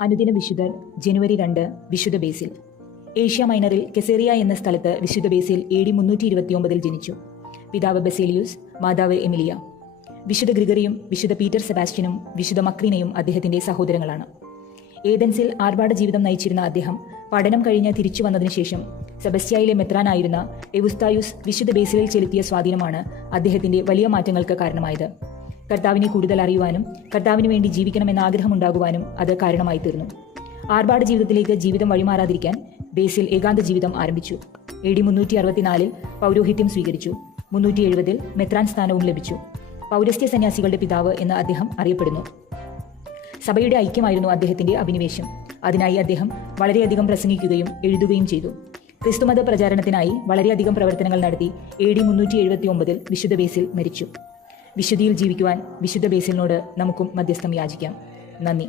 അനുദിന വിശുദ്ധർ ജനുവരി രണ്ട് വിശുദ്ധ ബേസിൽ. ഏഷ്യ മൈനറിൽ കെസേറിയ എന്ന സ്ഥലത്ത് വിശുദ്ധ ബേസിൽ എ ഡി മുന്നൂറ്റി ഇരുപത്തിയൊമ്പതിൽ ജനിച്ചു. പിതാവ് ബസേലിയൂസ് മാതാവ് എമിലിയ. വിശുദ്ധ ഗ്രിഗറിയും വിശുദ്ധ പീറ്റർ സെബാസ്റ്റ്യനും വിശുദ്ധ മക്രീനയും അദ്ദേഹത്തിന്റെ സഹോദരങ്ങളാണ്. ഏതൻസിൽ ആർഭാട ജീവിതം നയിച്ചിരുന്ന അദ്ദേഹം പഠനം കഴിഞ്ഞ് തിരിച്ചു വന്നതിനു ശേഷം സെബസ്റ്റ്യയിലെ മെത്രാനായിരുന്ന എവുസ്തായുസ് വിശുദ്ധ ബേസിലിൽ ചെലുത്തിയ സ്വാധീനമാണ് അദ്ദേഹത്തിന്റെ വലിയ മാറ്റങ്ങൾക്ക് കാരണമായത്. കർത്താവിനെ കൂടുതൽ അറിയുവാനും കർത്താവിന് വേണ്ടി ജീവിക്കണമെന്ന ആഗ്രഹമുണ്ടാകുവാനും അത് കാരണമായി തീർന്നു. ആർഭാട ജീവിതത്തിലേക്ക് ജീവിതം വഴിമാറാതിരിക്കാൻ ബേസിൽ ഏകാന്ത ജീവിതം ആരംഭിച്ചു. എ ഡി മുന്നൂറ്റി അറുപത്തിനാലിൽ പൗരോഹിത്യം സ്വീകരിച്ചു. മുന്നൂറ്റി എഴുപതിൽ മെത്രാൻ സ്ഥാനവും ലഭിച്ചു. പൗരസ്ത്യ സന്യാസികളുടെ പിതാവ് എന്ന് അദ്ദേഹം അറിയപ്പെടുന്നു. സഭയുടെ ഐക്യമായിരുന്നു അദ്ദേഹത്തിന്റെ അഭിനിവേശം. അതിനായി അദ്ദേഹം വളരെയധികം പ്രസംഗിക്കുകയും എഴുതുകയും ചെയ്തു. ക്രിസ്തുമത പ്രചാരണത്തിനായി വളരെയധികം പ്രവർത്തനങ്ങൾ നടത്തി എ ഡി മുന്നൂറ്റി എഴുപത്തി ഒമ്പതിൽ വിശുദ്ധ ബേസിൽ മരിച്ചു. വിശുദ്ധിയിൽ ജീവിക്കുവാൻ വിശുദ്ധ ബേസിലിനോട് നമുക്കും മധ്യസ്ഥം യാചിക്കാം. നന്ദി.